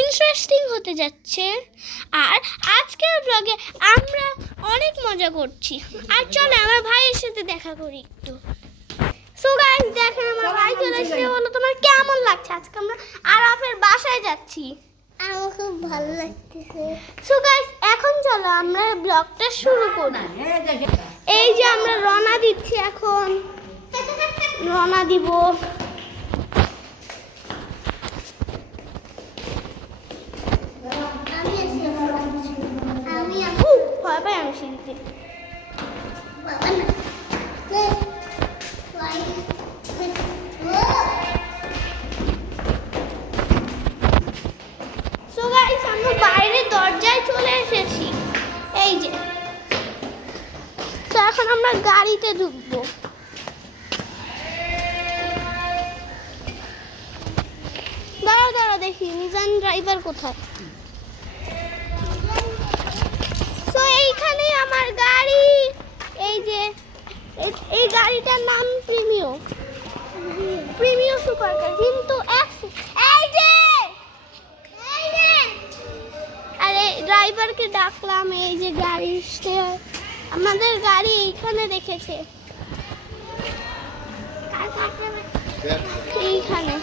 Interesting হতে যাচ্ছে। আর আজকের ব্লগে আমরা অনেক মজা করছি। আর চলে আমার ভাইয়ের সাথে দেখা করি একটু। সো গাইস, দেখেন আমার ভাই চলে এসেছে। বলো তোমার কেমন লাগছে? আজকে আমরা আরাফের বাসায় যাচ্ছি। আমার খুব ভালো লাগতেছে। সো গাইস, এখন চলো আমরা ব্লগটা শুরু করি। এই যে আমরা রওনা দিচ্ছি, এখন রওনা দিব। ভয় পাই আমি সিঁড়িতে। সো গাইস, আমরা বাইরে দরজায় চলে এসেছি। এই যে, তো এখন আমরা গাড়িতে ঢুকবো। দাঁড়া দাঁড়া, দেখি মিজান ড্রাইভার কোথায়। তো এইখানে আমার গাড়ি। এই যে এই গাড়িটার নাম প্রিমিও সুপার কার, কিন্তু এই যে আরে ড্রাইভারকে ডাকলাম। এই যে গাড়ি, আমাদের গাড়ি এইখানে রেখেছে, এইখানে।